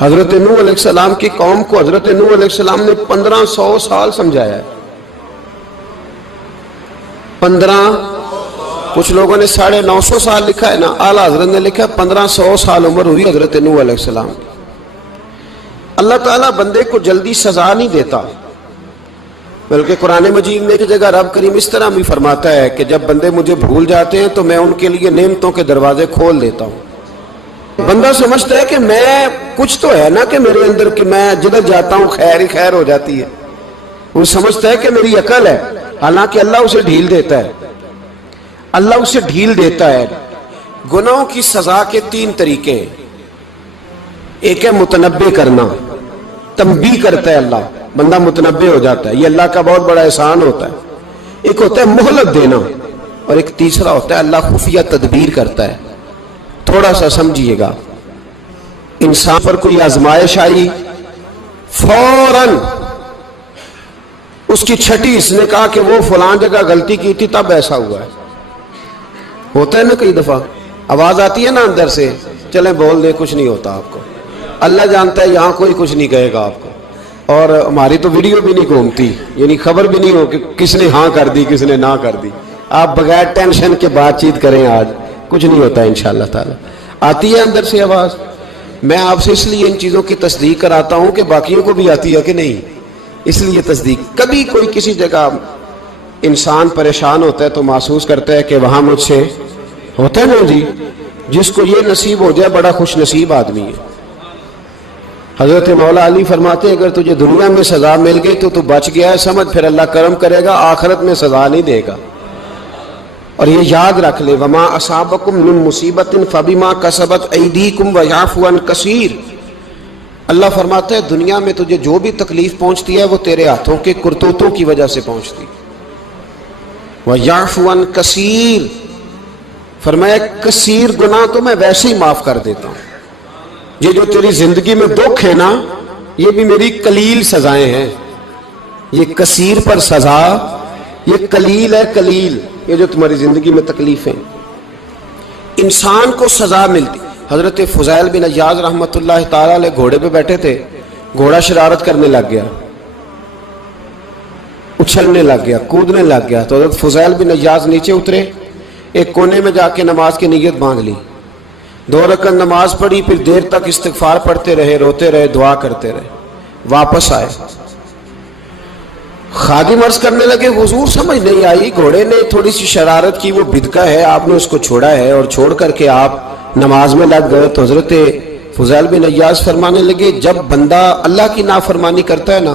حضرت نوح علیہ السلام کی قوم کو حضرت نوح علیہ السلام نے 1500 سال سمجھایا ہے. 15 کچھ لوگوں نے 950 سال لکھا ہے نا، اعلیٰ حضرت نے لکھا 1500 سال عمر ہوئی حضرت نوح علیہ السلام کی. اللہ تعالیٰ بندے کو جلدی سزا نہیں دیتا، بلکہ قرآن مجید میں ایک جگہ رب کریم اس طرح بھی فرماتا ہے کہ جب بندے مجھے بھول جاتے ہیں تو میں ان کے لیے نعمتوں کے دروازے کھول دیتا ہوں. بندہ سمجھتا ہے کہ میں کچھ تو ہے نا کہ میرے اندر کہ میں جدھر جاتا ہوں خیر ہی خیر ہو جاتی ہے. وہ سمجھتا ہے کہ میری عقل ہے، حالانکہ اللہ اسے ڈھیل دیتا ہے. اللہ اسے ڈھیل دیتا ہے. گناہوں کی سزا کے 3 طریقے ہیں. ایک ہے متنبع کرنا، تنبیہ کرتا ہے اللہ، بندہ متنبع ہو جاتا ہے، یہ اللہ کا بہت بڑا احسان ہوتا ہے. ایک ہوتا ہے مہلت دینا، اور ایک تیسرا ہوتا ہے اللہ خفیہ تدبیر کرتا ہے. تھوڑا سا سمجھیے گا، انسان پر کوئی آزمائش آئی، فوراً اس کی چھٹی اس نے کہا کہ وہ فلان جگہ غلطی کی تھی تب ایسا ہوا ہے. ہوتا ہے نا کئی دفعہ آواز آتی ہے نا اندر سے، چلیں بول دیں کچھ نہیں ہوتا آپ کو. اللہ جانتا ہے یہاں کوئی کچھ نہیں کہے گا آپ کو، اور ہماری تو ویڈیو بھی نہیں گھومتی، یعنی خبر بھی نہیں ہو کہ کس نے ہاں کر دی کس نے نہ کر دی. آپ بغیر ٹینشن کے بات چیت کریں، آج کچھ نہیں ہوتا انشاءاللہ تعالی. آتی ہے اندر سے آواز. میں آپ سے اس لیے ان چیزوں کی تصدیق کراتا ہوں کہ باقیوں کو بھی آتی ہے کہ نہیں، اس لیے تصدیق. کبھی کوئی کسی جگہ انسان پریشان ہوتا ہے تو محسوس کرتا ہے کہ وہاں مجھ سے ہوتا ہے نا جی. جس کو یہ نصیب ہو جائے بڑا خوش نصیب آدمی ہے. حضرت مولا علی فرماتے ہیں اگر تجھے دنیا میں سزا مل گئی تو تو بچ گیا ہے، سمجھ پھر اللہ کرم کرے گا، آخرت میں سزا نہیں دے گا. اور یہ یاد رکھ لے، وما اصابکم من مصیبت فبما کسبت ایدیکم ویعفو عن کثیر. اللہ فرماتا ہے دنیا میں تجھے جو بھی تکلیف پہنچتی ہے وہ تیرے ہاتھوں کے کرتوتوں کی وجہ سے پہنچتی. ویعفو عن کثیر، فرمایا کثیر گناہ تو میں ویسے ہی معاف کر دیتا ہوں. یہ جو تیری زندگی میں دکھ ہے نا، یہ بھی میری قلیل سزائیں ہیں. یہ کثیر پر سزا، یہ قلیل ہے قلیل. یہ جو تمہاری زندگی میں تکلیفیں انسان کو سزا ملتی. حضرت فضیل بن عیاض رحمۃ اللہ تعالی علیہ گھوڑے پہ بیٹھے تھے، گھوڑا شرارت کرنے لگ گیا، اچھلنے لگ گیا، کودنے لگ گیا. تو حضرت فضیل بن عیاض نیچے اترے، ایک کونے میں جا کے نماز کی نیت باندھ لی، 2 رکعت نماز پڑھی، پھر دیر تک استغفار پڑھتے رہے، روتے رہے، دعا کرتے رہے. واپس آئے، خادم عرض کرنے لگے حضور سمجھ نہیں آئی، گھوڑے نے تھوڑی سی شرارت کی، وہ بدکا ہے، آپ نے اس کو چھوڑا ہے اور چھوڑ کر کے آپ نماز میں لگ گئے. تو حضرت فضیل بن عیاض فرمانے لگے جب بندہ اللہ کی نافرمانی کرتا ہے نا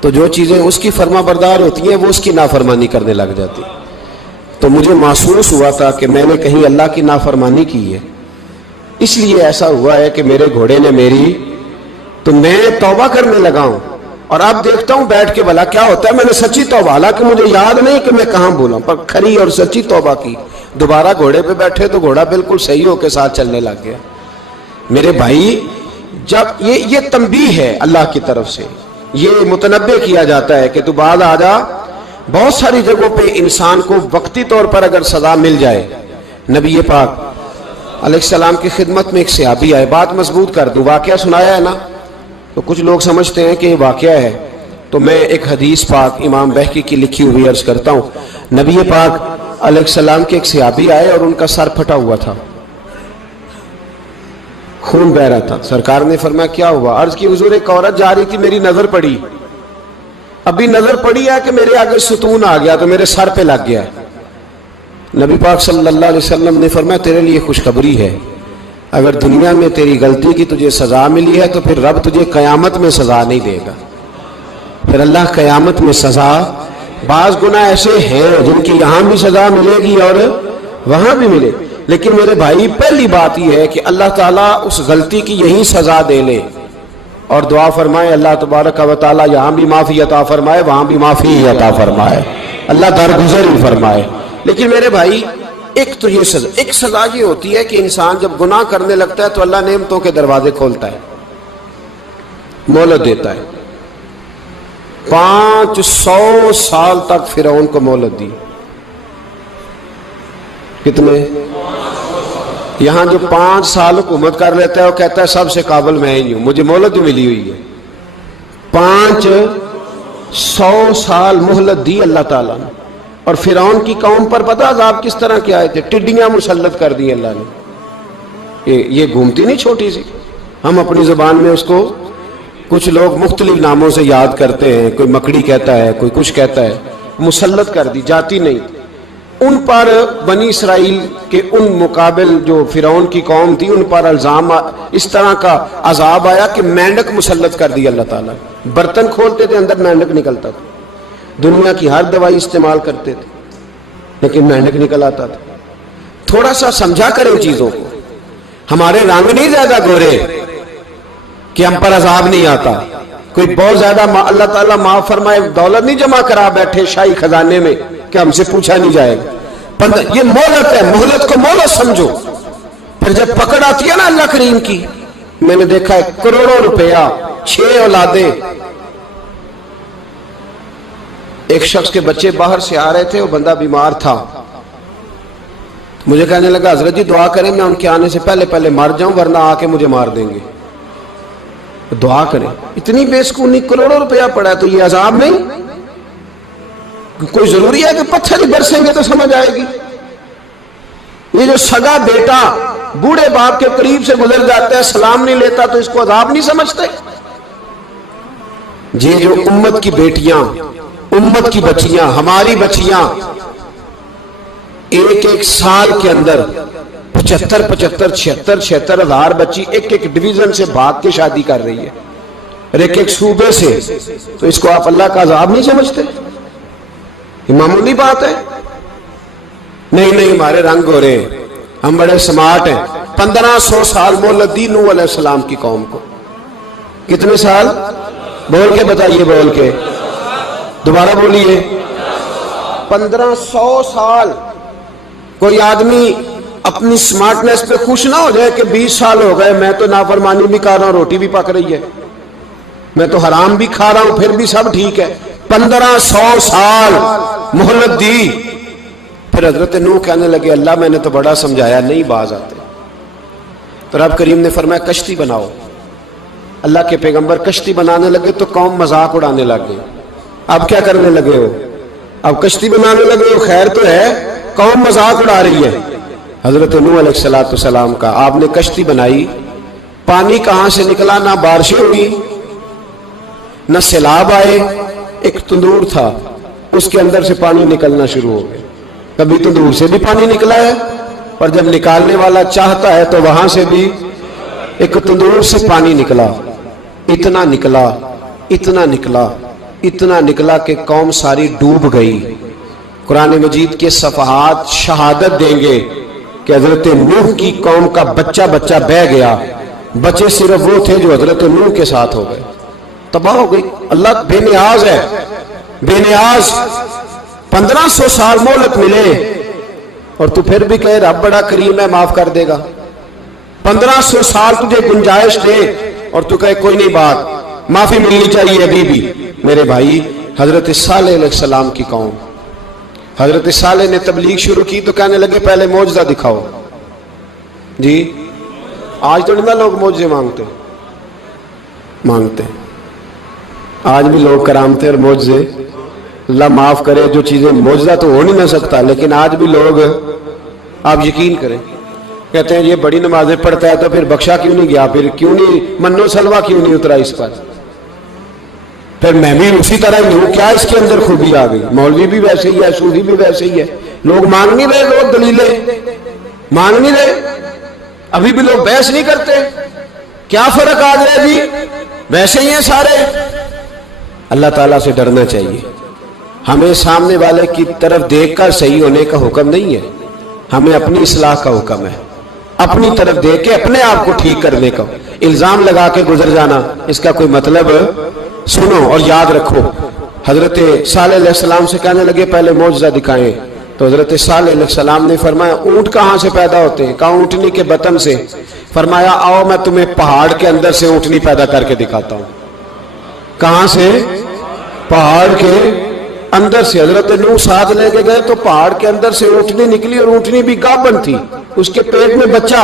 تو جو چیزیں اس کی فرما بردار ہوتی ہیں وہ اس کی نافرمانی کرنے لگ جاتی. تو مجھے محسوس ہوا تھا کہ میں نے کہیں اللہ کی نافرمانی کی ہے، اس لیے ایسا ہوا ہے کہ میرے گھوڑے نے میری، تو میں توبہ کرنے لگا ہوں. اور اب دیکھتا ہوں بیٹھ کے بھلا کیا ہوتا ہے. میں نے سچی توبہ، حالانکہ مجھے یاد نہیں کہ میں کہاں بولا، پر کھری اور سچی توبہ کی. دوبارہ گھوڑے پہ بیٹھے تو گھوڑا بالکل صحیح ہو کے ساتھ چلنے لگ گیا. میرے بھائی جب یہ تنبیہ ہے اللہ کی طرف سے، یہ متنبع کیا جاتا ہے کہ تو بعد آ جا. بہت ساری جگہوں پہ انسان کو وقتی طور پر اگر سزا مل جائے، نبی پاک علیہ السلام کی خدمت میں ایک صحابی آئے، بات مضبوط کر دوں، واقعہ سنایا ہے نا تو کچھ لوگ سمجھتے ہیں کہ یہ واقعہ ہے، تو میں ایک حدیث پاک امام بہقی کی لکھی ہوئی عرض کرتا ہوں. نبی پاک علیہ السلام کے ایک صحابی آئے اور ان کا سر پھٹا ہوا تھا، خون بہ رہا تھا. سرکار نے فرمایا کیا ہوا؟ عرض کی حضور ایک عورت جا رہی تھی، میری نظر پڑی، ابھی نظر پڑی ہے کہ میرے آگے ستون آ گیا تو میرے سر پہ لگ گیا. نبی پاک صلی اللہ علیہ وسلم نے فرمایا تیرے لیے خوشخبری ہے، اگر دنیا میں تیری غلطی کی تجھے سزا ملی ہے تو پھر رب تجھے قیامت میں سزا نہیں دے گا. پھر اللہ قیامت میں سزا، بعض گناہ ایسے ہیں جن کی یہاں بھی سزا ملے گی اور وہاں بھی ملے، لیکن میرے بھائی پہلی بات یہ ہے کہ اللہ تعالیٰ اس غلطی کی یہی سزا دے لے اور دعا فرمائے اللہ تبارک و تعالیٰ یہاں بھی معافی عطا فرمائے وہاں بھی معافی عطا فرمائے، اللہ درگزر ہی فرمائے. لیکن میرے بھائی ایک تو یہ سزا، ایک سزا یہ ہوتی ہے کہ انسان جب گناہ کرنے لگتا ہے تو اللہ نعمتوں کے دروازے کھولتا ہے، مہلت دیتا ہے. 500 سال تک فرعون کو مہلت دی. کتنے؟ یہاں جو 5 سال حکومت کر لیتا ہے وہ کہتا ہے سب سے قابل میں ہی ہوں، مجھے مہلت بھی ملی ہوئی ہے. 500 سال مہلت دی اللہ تعالیٰ نے. اور فرعون کی قوم پر پتہ عذاب کس طرح کے آئے تھے؟ ٹڈیاں مسلط کر دی اللہ نے. یہ گھومتی نہیں چھوٹی سی. ہم اپنی زبان میں اس کو کچھ لوگ مختلف ناموں سے یاد کرتے ہیں، کوئی مکڑی کہتا ہے، کوئی کچھ کہتا ہے. مسلط کر دی، جاتی نہیں. ان پر بنی اسرائیل کے ان مقابل جو فرعون کی قوم تھی ان پر الزام اس طرح کا عذاب آیا کہ مینڈک مسلط کر دی اللہ تعالیٰ. برتن کھولتے تھے اندر مینڈک نکلتا تھا. دنیا کی ہر دوائی استعمال کرتے تھے لیکن مینڈک نکل آتا تھا. تھوڑا سا سمجھا کریں چیزوں کو. ہمارے رنگ نہیں زیادہ گورے کہ ہم پر عذاب نہیں آتا. کوئی بہت زیادہ اللہ تعالیٰ معاف فرمائے دولت نہیں جمع کرا بیٹھے شاہی خزانے میں کہ ہم سے پوچھا نہیں جائے گا. یہ مہلت ہے، مہلت کو مہلت سمجھو. پھر جب پکڑ آتی ہے نا اللہ کریم کی، میں نے دیکھا ہے کروڑوں روپیہ 6 اولادیں. ایک شخص کے بچے باہر سے آ رہے تھے، وہ بندہ بیمار تھا. مجھے کہنے لگا حضرت جی دعا کریں میں ان کے آنے سے پہلے مر جاؤں ورنہ آ کے مجھے مار دیں گے. دعا کریں. اتنی بے سکونی، کروڑوں روپیہ پڑا ہے تو یہ عذاب نہیں؟ کوئی ضروری ہے کہ پتھر ہی برسیں گے تو سمجھ آئے گی؟ یہ جو سگا بیٹا بوڑھے باپ کے قریب سے گزر جاتا ہے سلام نہیں لیتا تو اس کو عذاب نہیں سمجھتے؟ یہ جو امت کی بیٹیاں، امت کی بچیاں، ہماری بچیاں ایک سال کے اندر 75,000 ہزار بچی ایک ڈویژن سے بھاگ کے شادی کر رہی ہے اور ایک صوبے سے. تو اس کو آپ اللہ کا عذاب نہیں سمجھتے؟ یہ معمولی بات ہے. نہیں ہمارے رنگ ہو رہے ہیں، ہم بڑے سمارٹ ہیں. 1500 سال مہلت دی نوح علیہ السلام کی قوم کو. کتنے سال؟ بول کے بتائیے، بول کے دوبارہ بولیے. 1500 سال. کوئی آدمی اپنی سمارٹنس پہ خوش نہ ہو جائے کہ 20 سال ہو گئے میں تو نافرمانی بھی کر رہا ہوں، روٹی بھی پک رہی ہے، میں تو حرام بھی کھا رہا ہوں، پھر بھی سب ٹھیک ہے. 1500 سال مہلت دی. پھر حضرت نوح کہنے لگے اللہ میں نے تو بڑا سمجھایا نہیں باز آتے. تو رب کریم نے فرمایا کشتی بناؤ. اللہ کے پیغمبر کشتی بنانے لگے تو قوم مذاق اڑانے لگ گئی. اب کیا کرنے لگے ہو؟ اب کشتی بنانے لگے ہو، خیر تو ہے، قوم مذاق اڑا رہی ہے. حضرت نوح علیہ السلام کا آپ نے کشتی بنائی، پانی کہاں سے نکلا؟ نہ بارشیں ہوئی نہ سیلاب آئے. ایک تندور تھا اس کے اندر سے پانی نکلنا شروع ہو گیا. کبھی تندور سے بھی پانی نکلا ہے اور جب نکالنے والا چاہتا ہے تو وہاں سے بھی ایک تندور سے پانی نکلا. اتنا نکلا اتنا نکلا اتنا نکلا کہ قوم ساری ڈوب گئی. قرآن مجید کے صفحات شہادت دیں گے کہ حضرت نوح کی قوم کا بچہ بہ گیا. بچے صرف وہ تھے جو حضرت نوح کے ساتھ ہو گئے، تباہ ہو گئی. اللہ بے نیاز ہے، بے نیاز. 1500 سال مہلت ملے اور تو پھر بھی کہے رب بڑا کریم ہے معاف کر دے گا. 1500 سال تجھے گنجائش دے اور تو کہے کوئی نہیں بات معافی ملنی چاہیے ابھی بھی. میرے بھائی حضرت صالح علیہ السلام کی قوم، حضرت صالح نے تبلیغ شروع کی تو کہنے لگے پہلے معجزہ دکھاؤ. جی آج تو نہیں لوگ معجزے مانگتے ہیں. آج بھی لوگ کرامتے اور معجزے، اللہ معاف کرے جو چیزیں معجزہ تو ہو نہیں نہ سکتا لیکن آج بھی لوگ، آپ یقین کریں، کہتے ہیں یہ بڑی نمازیں پڑھتا ہے تو پھر بخشا کیوں نہیں گیا، پھر کیوں نہیں منو سلوا کیوں نہیں اترا اس پر، پھر میں بھی اسی طرح ہی ہوں، کیا اس کے اندر خوبی آ گئی. مولوی بھی ویسے ہی ہے، صوفی بھی ویسے ہی ہے. لوگ مانگ نہیں رہے، لوگ دلیلیں مانگ نہیں رہے. ابھی بھی لوگ بحث نہیں کرتے. کیا فرق آ گیا جی، ویسے ہی ہیں سارے. اللہ تعالیٰ سے ڈرنا چاہیے. ہمیں سامنے والے کی طرف دیکھ کر صحیح ہونے کا حکم نہیں ہے، ہمیں اپنی اصلاح کا حکم ہے. اپنی طرف دیکھ کے اپنے آپ کو ٹھیک کرنے کا. الزام لگا کے گزر جانا اس کا کوئی مطلب. سنو اور یاد رکھو. حضرت صالح علیہ السلام سے کہنے لگے پہلے معجزہ دکھائیں تو حضرت صالح علیہ السلام نے فرمایا اونٹ کہاں سے پیدا ہوتے ہیں؟ کہا اونٹنی کے بطن سے. فرمایا آؤ میں تمہیں پہاڑ کے اندر سے اونٹنی پیدا کر کے دکھاتا ہوں. کہاں سے؟ پہاڑ کے اندر سے. حضرت نوح ساتھ لے کے گئے تو پہاڑ کے اندر سے اونٹنی نکلی اور اونٹنی بھی گابن تھی. اس کے پیٹ میں بچہ,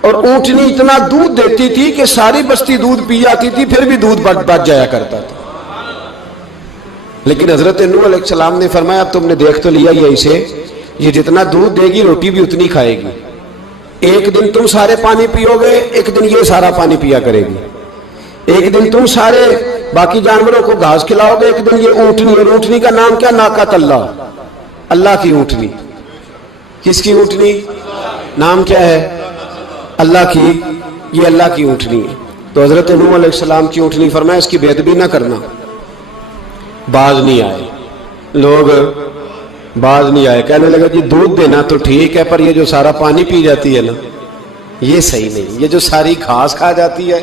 اور اونٹنی اتنا دودھ دیتی تھی کہ ساری بستی دودھ پی جاتی تھی, پھر بھی دودھ بچ جایا کرتا تھا. لیکن حضرت نوح علیہ السلام نے فرمایا اب تم نے دیکھ تو لیا یہ اسے, یہ جتنا دودھ دے گی روٹی بھی اتنی کھائے گی. ایک دن تم سارے پانی پیو گے, ایک دن یہ سارا پانی پیا کرے گی. ایک دن تم سارے باقی جانوروں کو گھاس کھلاؤ گے, ایک دن یہ اونٹنی, اور اونٹنی کا نام کیا؟ ناقۃ اللہ, اللہ کی اونٹنی. کس کی اونٹنی؟ نام کیا ہے؟ اللہ کی. یہ اللہ کی اونٹنی ہے. تو حضرت نوح علیہ السلام کی اونٹنی فرمایا اس کی بے ادبی نہ کرنا. باز نہیں آئے لوگ, باز نہیں آئے. کہنے لگا جی دودھ دینا تو ٹھیک ہے, پر یہ جو سارا پانی پی جاتی ہے نا یہ صحیح نہیں. یہ جو ساری گھاس کھا جاتی ہے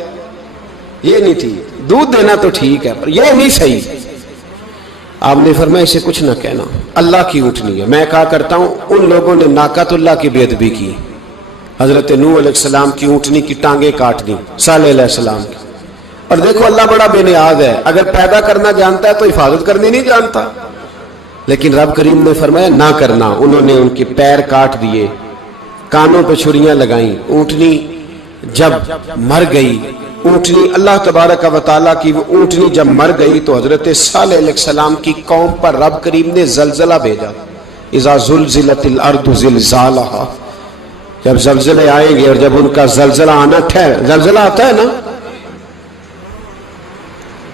یہ نہیں ٹھیک. دودھ دینا تو ٹھیک ہے پر یہ نہیں صحیح. آپ نے فرمایا اسے کچھ نہ کہنا, اللہ کی اونٹنی ہے. میں کہا کرتا ہوں ان لوگوں نے ناقۃ اللہ کی بے ادبی کی, حضرت نوح علیہ السلام کی اونٹنی کی ٹانگیں کاٹ دی, صالح علیہ السلام کی. اور دیکھو اللہ بڑا بے نیاز ہے, اگر پیدا کرنا جانتا ہے تو حفاظت کرنی نہیں جانتا. لیکن رب کریم نے فرمایا نہ کرنا. انہوں نے ان کے پیر کاٹ دیے, کانوں پہ چھریاں لگائیں. اونٹنی جب مر گئی, اونٹنی اللہ تبارک و تعالیٰ کی وہ اونٹنی جب مر گئی تو حضرت صالح علیہ السلام کی قوم پر رب کریم نے زلزلہ بھیجا. اذا زلزلت الارض زلزالہا, جب زلزلے آئیں گے اور جب ان کا زلزلہ آنا زلزلہ آتا ہے نا,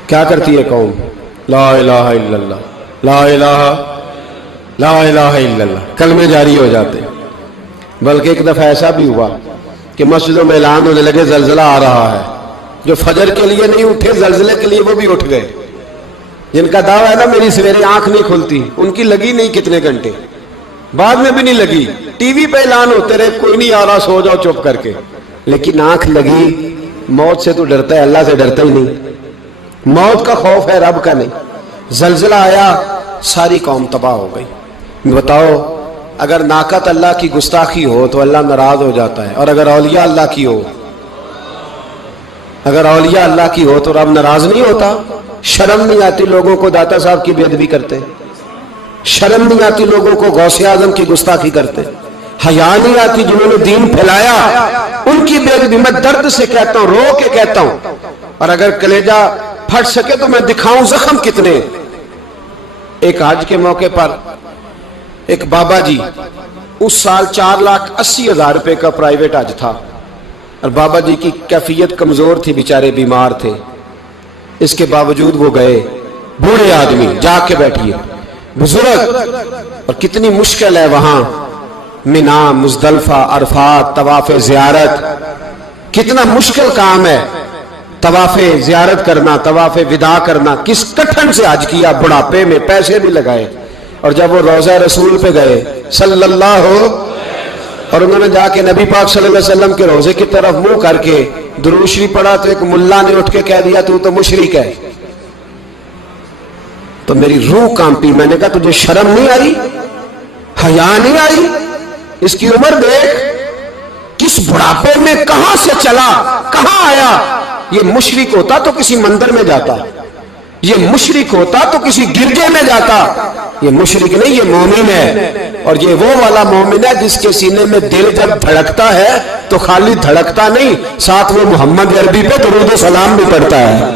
کیا کرتی ہے قوم؟ لا الہ الا اللہ, لا الہ الا اللہ, کلمے جاری ہو جاتے. بلکہ ایک دفعہ ایسا بھی ہوا کہ مسجدوں میں اعلان ہونے لگے زلزلہ آ رہا ہے. جو فجر کے لیے نہیں اٹھے زلزلے کے لیے وہ بھی اٹھ گئے. جن کا دعویٰ ہے نا میری سویرے آنکھ نہیں کھلتی, ان کی لگی نہیں کتنے گھنٹے, بعد میں بھی نہیں لگی. ٹی وی پہ اعلان ہوتے رہے کوئی نہیں آ رہا, سو جاؤ چپ کر کے. لیکن آنکھ لگی. موت سے تو ڈرتا ہے, اللہ سے ڈرتا ہی نہیں. موت کا خوف ہے, رب کا نہیں. زلزلہ آیا, ساری قوم تباہ ہو گئی. بتاؤ اگر ناقۃ اللہ کی گستاخی ہو تو اللہ ناراض ہو جاتا ہے, اور اگر اولیاء اللہ کی ہو, اگر اولیاء اللہ کی ہو تو رب ناراض نہیں ہوتا. شرم نہیں آتی لوگوں کو داتا صاحب کی بے ادبی کرتے, شرم نہیں آتی لوگوں کو غوث اعظم کی گستاخی کرتے, حیا نہیں آتی جنہوں نے دین پھیلایا ان کی بے ادبی. میں درد سے کہتا ہوں, رو کے کہتا ہوں, اور اگر کلیجہ پھٹ سکے تو میں دکھاؤں زخم کتنے. ایک حج کے موقع پر ایک بابا جی, اس سال 4,80,000 روپے کا پرائیویٹ حج تھا, اور بابا جی کی کیفیت کمزور تھی, بیچارے بیمار تھے. اس کے باوجود وہ گئے. بوڑھے آدمی, جا کے بیٹھیے, بزرگ, اور کتنی مشکل ہے وہاں منا, مزدلفہ, عرفات, طواف زیارت, کتنا مشکل کام ہے طواف زیارت کرنا, طواف وداع کرنا. کس کٹھن سے حج کیا, بڑھاپے میں, پیسے بھی لگائے. اور جب وہ روضہ رسول پہ گئے صلی اللہ ہو, اور انہوں نے جا کے نبی پاک صلی اللہ علیہ وسلم کے روضے کی طرف منہ کر کے درود شریف پڑھا تو ایک ملا نے اٹھ کے کہہ دیا تو تو مشرک ہے. تو میری روح کانپی. میں نے کہا تجھے شرم نہیں آئی, حیا نہیں آئی؟ اس کی عمر دیکھ, کس بڑھاپے میں کہاں سے چلا, کہاں آیا. یہ مشرک ہوتا تو کسی مندر میں جاتا, یہ مشرک ہوتا تو کسی گرجے میں جاتا. یہ مشرک نہیں, یہ مومن ہے. اور یہ وہ والا مومن ہے جس کے سینے میں دل جب دھڑکتا ہے تو خالی دھڑکتا نہیں, ساتھ وہ محمد عربی پہ درود و سلام بھی پڑھتا ہے.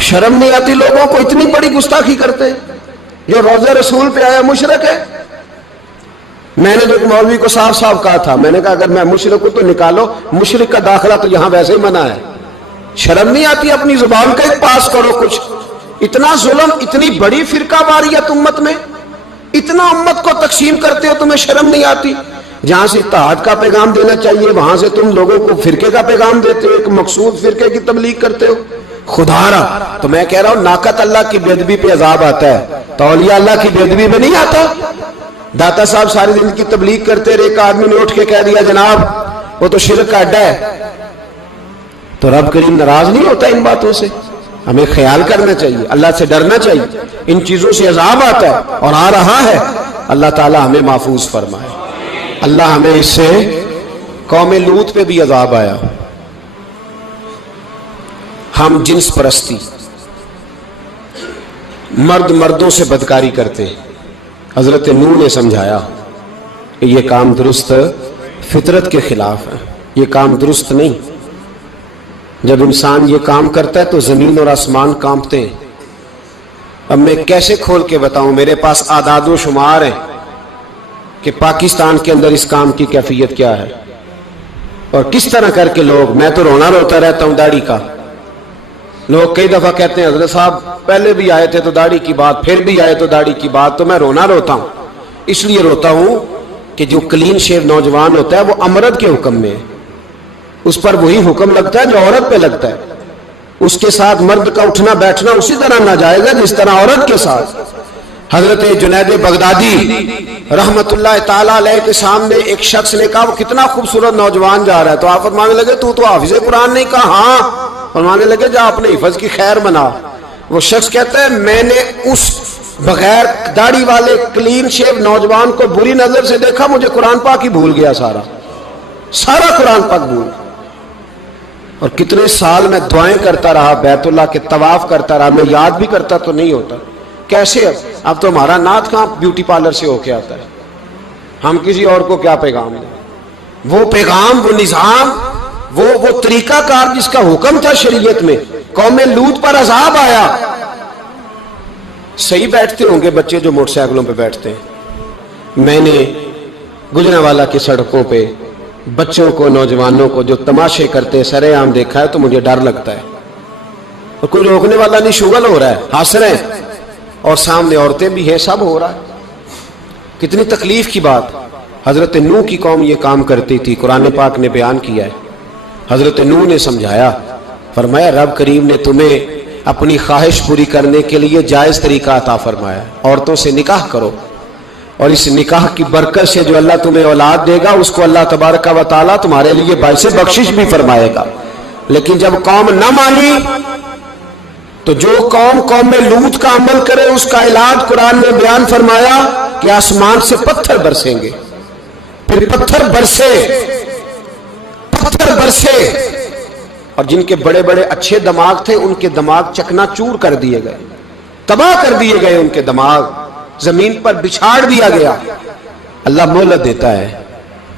شرم نہیں آتی لوگوں کو, اتنی بڑی گستاخی کرتے. جو روضہ رسول پہ آیا مشرک ہے. میں نے ایک مولوی کو صاف صاف کہا تھا, میں نے کہا اگر میں مشرک ہوں تو نکالو, مشرک کا داخلہ تو یہاں ویسے ہی منع ہے. شرم نہیں آتی, اپنی زبان کا ایک پاس کرو کچھ. اتنا ظلم, اتنی بڑی فرقہ واریت امت میں, اتنا امت کو تقسیم کرتے ہو, تمہیں شرم نہیں آتی؟ جہاں سے اتحاد کا پیغام دینا چاہیے وہاں سے تم لوگوں کو فرقے کا پیغام دیتے ہو, ایک مقصود فرقے کی تبلیغ کرتے ہو. خدا را, تو میں کہہ رہا ہوں ناقۃ اللہ کی بے ادبی پہ عذاب آتا ہے, تو اولیاء اللہ کی بے ادبی پہ نہیں آتا. داتا صاحب ساری دن کی تبلیغ کرتے رہے, ایک آدمی نے اٹھ کے کہہ دیا جناب وہ تو شرک کا اڈا ہے, تو رب کریم ناراض نہیں ہوتا ان باتوں سے. ہمیں خیال کرنا چاہیے, اللہ سے ڈرنا چاہیے. ان چیزوں سے عذاب آتا ہے اور آ رہا ہے. اللہ تعالی ہمیں محفوظ فرمائے. اللہ ہمیں اس سے, قوم لوط پہ بھی عذاب آیا. ہم جنس پرستی, مرد مردوں سے بدکاری کرتے. حضرت نوح نے سمجھایا, یہ کام درست فطرت کے خلاف ہے، یہ کام درست نہیں۔ جب انسان یہ کام کرتا ہے تو زمین اور آسمان کانپتے ہیں۔ اب میں کیسے کھول کے بتاؤں، میرے پاس اعداد و شمار ہیں کہ پاکستان کے اندر اس کام کی کیفیت کیا ہے اور کس طرح کر کے لوگ، میں تو رونا روتا رہتا ہوں داڑھی کا۔ لوگ کئی دفعہ کہتے ہیں حضرت صاحب پہلے بھی آئے تھے تو داڑھی کی بات، پھر بھی آئے تو داڑھی کی بات، تو میں رونا روتا ہوں۔ اس لیے روتا ہوں کہ جو کلین شیو نوجوان ہوتا ہے وہ امرد کے حکم میں ہے، اس پر وہی حکم لگتا ہے جو عورت پہ لگتا ہے۔ اس کے ساتھ مرد کا اٹھنا بیٹھنا اسی طرح ناجائز ہے جس طرح عورت کے ساتھ۔ حضرت جنید بغدادی رحمت اللہ تعالیٰ علیہ کے سامنے ایک شخص نے کہا وہ کتنا خوبصورت نوجوان جا رہا ہے، تو آپ فرمانے لگے تو حافظ قرآن نہیں؟ کہا ہاں۔ فرمانے لگے جا اپنے حفظ کی خیر بنا۔ وہ شخص کہتا ہے میں نے اس بغیر داڑھی والے کلین شیو نوجوان کو بری نظر سے دیکھا، مجھے قرآن پاک ہی بھول گیا، سارا قرآن پاک بھول۔ اور کتنے سال میں دعائیں کرتا رہا، بیت اللہ کے طواف کرتا رہا، میں یاد بھی کرتا تو نہیں ہوتا۔ کیسے اب تو ہمارا نعت کہاں بیوٹی پارلر سے ہو کے آتا ہے، ہم کسی اور کو کیا پیغام دیں؟ وہ پیغام، وہ نظام، وہ طریقہ کار جس کا حکم تھا شریعت میں، قوم لوط پر عذاب آیا۔ صحیح بیٹھتے ہوں گے بچے جو موٹر سائیکلوں پہ بیٹھتے ہیں، میں نے گجرانوالہ کی سڑکوں پہ بچوں کو، نوجوانوں کو جو تماشے کرتے سر عام دیکھا ہے تو مجھے ڈر لگتا ہے، اور کوئی روکنے والا نہیں، شغل ہو رہا ہے، ہنس رہے ہیں، اور سامنے عورتیں بھی ہیں، سب ہو رہا ہے۔ کتنی تکلیف کی بات۔ حضرت نوح کی قوم یہ کام کرتی تھی، قرآن پاک نے بیان کیا ہے۔ حضرت نوح نے سمجھایا، فرمایا رب کریم نے تمہیں اپنی خواہش پوری کرنے کے لیے جائز طریقہ عطا فرمایا، عورتوں سے نکاح کرو، اور اس نکاح کی برکت سے جو اللہ تمہیں اولاد دے گا اس کو اللہ تبارک و تعالیٰ تمہارے لیے باعث بخشش بھی فرمائے گا۔ لیکن جب قوم نہ مانی تو جو قوم میں لوط کا عمل کرے اس کا علاج قرآن نے بیان فرمایا کہ آسمان سے پتھر برسیں گے۔ پھر پتھر برسے اور جن کے بڑے بڑے اچھے دماغ تھے ان کے دماغ چکنا چور کر دیے گئے، تباہ کر دیے گئے، ان کے دماغ زمین پر بچھاڑ دیا گیا۔ اللہ مہلت دیتا ہے،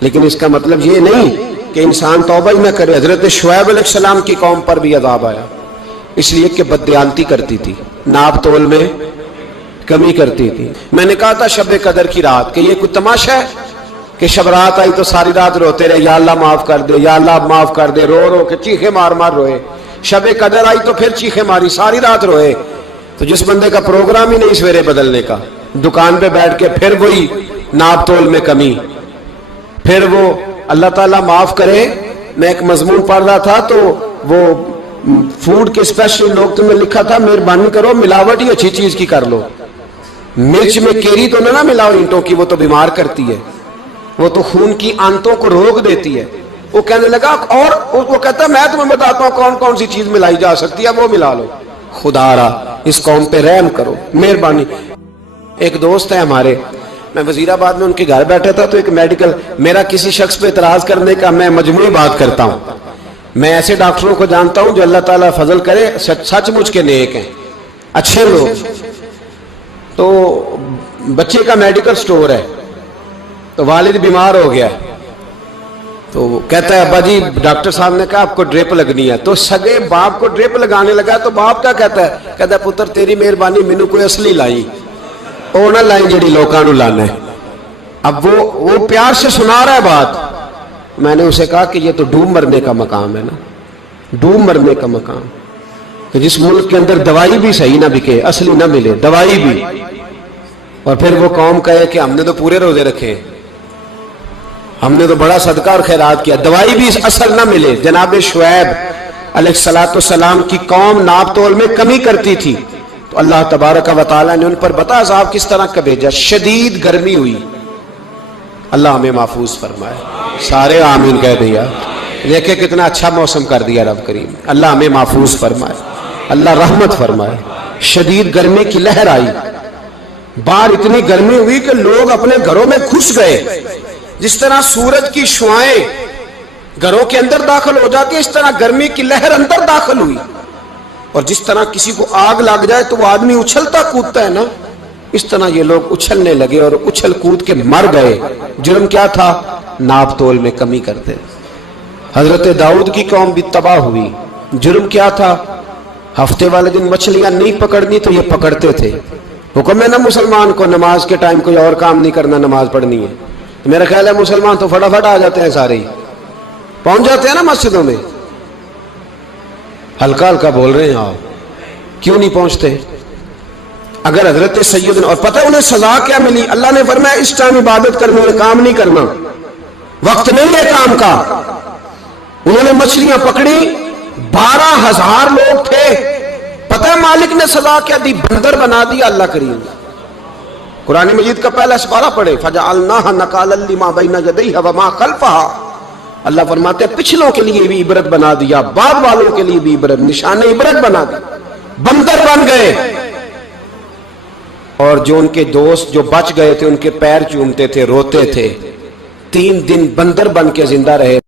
لیکن اس کا مطلب یہ نہیں کہ انسان توبہ ہی نہ کرے۔ حضرت شعیب علیہ السلام کی قوم پر بھی عذاب آیا، اس لیے کہ بددیانتی کرتی تھی، ناپ تول میں کمی کرتی تھی۔ میں نے کہا تھا شب قدر کی رات کہ یہ کوئی تماشا ہے کہ شب رات آئی تو ساری رات روتے رہے، یا اللہ معاف کر دے، یا اللہ معاف کر دے، رو رو کے چیخے مار مار روئے۔ شب قدر آئی تو پھر چیخے ماری، ساری رات روئے۔ تو جس بندے کا پروگرام ہی نہیں سویرے بدلنے کا، دکان پہ بیٹھ کے پھر وہی ناپ تول میں کمی، پھر وہ اللہ تعالیٰ معاف کرے۔ میں ایک مضمون پڑھ رہا تھا تو وہ فوڈ کے اسپیشل لوگ تمہیں لکھا تھا مہربانی کرو ملاوٹ ہی اچھی چیز کی کر لو، مرچ میں کیری تو نہ ملاؤ اینٹوں کی، وہ تو بیمار کرتی ہے، وہ تو خون کی آنتوں کو روک دیتی ہے۔ وہ کہنے لگا، اور وہ کہتا ہے میں تمہیں بتاتا ہوں کون کون سی چیز ملائی جا سکتی ہے، وہ ملا لو۔ خدا را اس قوم پہ رحم کرو، مہربانی۔ ایک دوست ہے ہمارے، میں وزیر آباد میں ان کے گھر بیٹھا تھا تو ایک میڈیکل، میرا کسی شخص پہ اعتراض کرنے کا میں مجموعی بات کرتا ہوں۔ میں ایسے ڈاکٹروں کو جانتا ہوں جو اللہ تعالیٰ فضل کرے سچ مچ کے نیک ہیں، اچھے لوگ۔ تو بچے کا میڈیکل سٹور ہے، تو والد بیمار ہو گیا، تو کہتا ہے ابا جی ڈاکٹر صاحب نے کہا آپ کو ڈرپ لگنی ہے، تو سگے باپ کو ڈرپ لگانے لگا۔ تو باپ کیا کہتا ہے پتر تیری مہربانی مینوں کوئی اصلی لائی، وہ نہ لائیں جڑی لوکاں نوں لانا ہے۔ اب وہ پیار سے سنا رہا ہے بات۔ میں نے اسے کہا کہ یہ تو ڈوب مرنے کا مقام ہے نا، ڈوب مرنے کا مقام، کہ جس ملک کے اندر دوائی بھی صحیح نہ بکے، اصلی نہ ملے دوائی بھی، اور پھر وہ قوم کہے کہ ہم نے تو پورے روزے رکھے، ہم نے تو بڑا صدقہ اور خیرات کیا، دوائی بھی اصل نہ ملے۔ جناب شعیب علیہ السلام کی قوم ناپ تول میں کمی کرتی تھی، تو اللہ تبارک و تعالیٰ نے ان پر بتا عذاب کس طرح کا بھیجا، شدید گرمی ہوئی۔ اللہ ہمیں محفوظ فرمائے، سارے آمین کہہ دیا۔ دیکھیں کتنا اچھا موسم کر دیا رب کریم، اللہ ہمیں محفوظ فرمائے، اللہ رحمت فرمائے۔ شدید گرمی کی لہر آئی، باہر اتنی گرمی ہوئی کہ لوگ اپنے گھروں میں گھس گئے۔ جس طرح سورج کی شعائیں گھروں کے اندر داخل ہو جاتی ہے، اس طرح گرمی کی لہر اندر داخل ہوئی، اور جس طرح کسی کو آگ لگ جائے تو وہ آدمی اچھلتا کودتا ہے نا، اس طرح یہ لوگ اچھلنے لگے اور اچھل کود کے مر گئے. جرم کیا تھا؟ ناپ تول میں کمی کرتے. حضرت داؤد کی قوم بھی تباہ ہوئی. جرم کیا تھا؟ ہفتے والے دن مچھلیاں نہیں پکڑنی تو یہ پکڑتے تھے. حکم ہے نا مسلمان کو نماز کے ٹائم کوئی اور کام نہیں کرنا، نماز پڑھنی ہے. میرا خیال ہے مسلمان تو فٹافٹ آ جاتے ہیں، سارے ہی پہنچ جاتے ہیں نا مسجدوں میں. ہلکا ہلکا بول رہے ہیں آپ، کیوں نہیں پہنچتے؟ اگر حضرت سیدنا، اور پتہ انہیں سزا کیا ملی؟ اللہ نے فرمایا اس ٹائم عبادت کرنے والے کام نہیں کرنا، وقت نہیں ہے کام کا. انہوں نے مچھلیاں پکڑی، 12,000 لوگ تھے. پتہ ہے مالک نے سزا کیا دی؟ بندر بنا دیا. اللہ کریم قرآن مجید کا پہلا سپارہ پڑھے، فَجَعَلْنَاهَا نَكَالًا لِمَا بَيْنَ يَدَيْهَا وَمَا خَلْفَهَا. اللہ فرماتے ہیں پچھلوں کے لیے بھی عبرت بنا دیا، بعد والوں کے لیے بھی عبرت، نشان عبرت بنا دیا. بندر بن گئے. اور جو ان کے دوست جو بچ گئے تھے ان کے پیر چومتے تھے، روتے تھے. 3 دن بندر بن کے زندہ رہے.